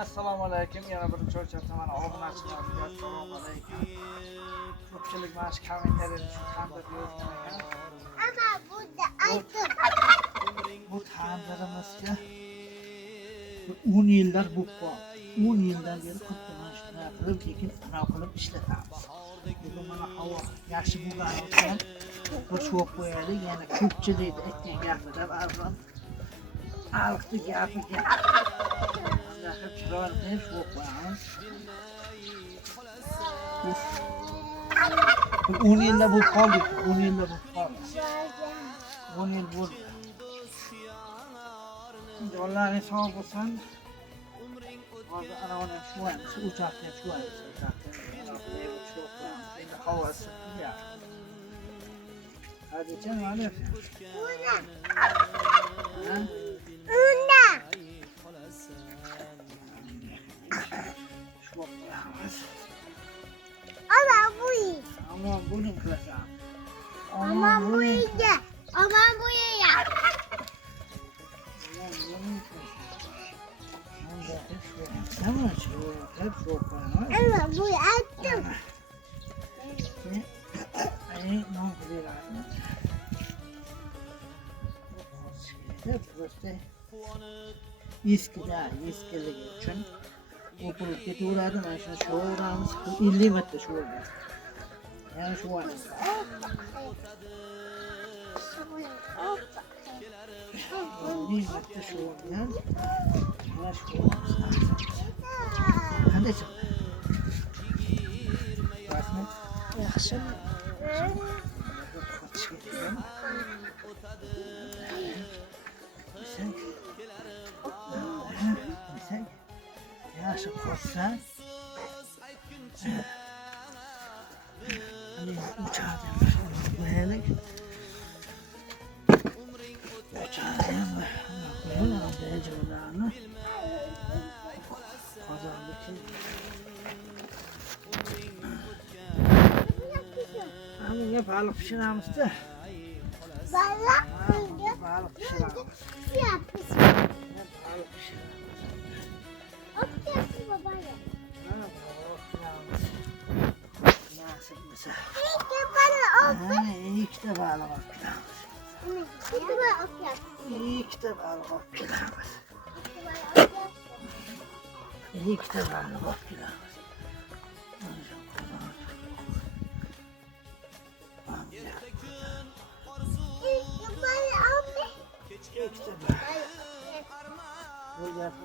Assalomu alaykum. Yana bir cho'rchakda mana obunachilarga assalomu alaykum. Ko'pchilik mana shu kommentariyada shu tandir yozgan. Ama burada aytdim. Bu tandirimizga 10 yillar bo'lib qoldi. 10 yildan beri xuddi mana shunday qilib, lekin anav qilib ishlatamiz. Bugun mana havo yaxshi bo'lgani uchun qo'shib qo'yaylik. Yana ko'pchilik aytgan gapida ba'zan aniqni gapiga yaxib chiroyli shu qo'yamiz. 10 yilda bo'lib qoldik. 10 yilda bo'lib qoldik. 10 yil bo'ldi. Jonlaring sog' bo'lsin. Hozir aravani shuvaymiz, o'choqni shuvaymiz. Endi havosi ya. Hadicha nima deyapsan? Una. Shu qo'yamiz. Ama bu iyi. Aman buning qilasan. Ama bu iyi. Ama bu iyi. Ama şu hep soğuklar. Ama bu attım. Ay, ne oluyor lan? Hep просто eskiligi uchun o'pilib ketaveradi. Mana shuni sho'ramiz 50 marta sho'ramiz. Yani şu var. 50 marta sho'rgan. Mana shu qanday chiqdi? Rasmi yaxshi. Yaxshi qolsa uçardı qo'yaylik. Uçardı qo'yaylik bejolarni. Qozonga Hamma baliq pishiramiz-da. Baliq pishiramiz. Baliq pishiramiz. Okey babaya. Nasıl mesela? İlk de baliq olib kelamiz. İlk de baliq olib kelamiz. İlk de baliq olib kelamiz. İlk de baliq. Bu yapı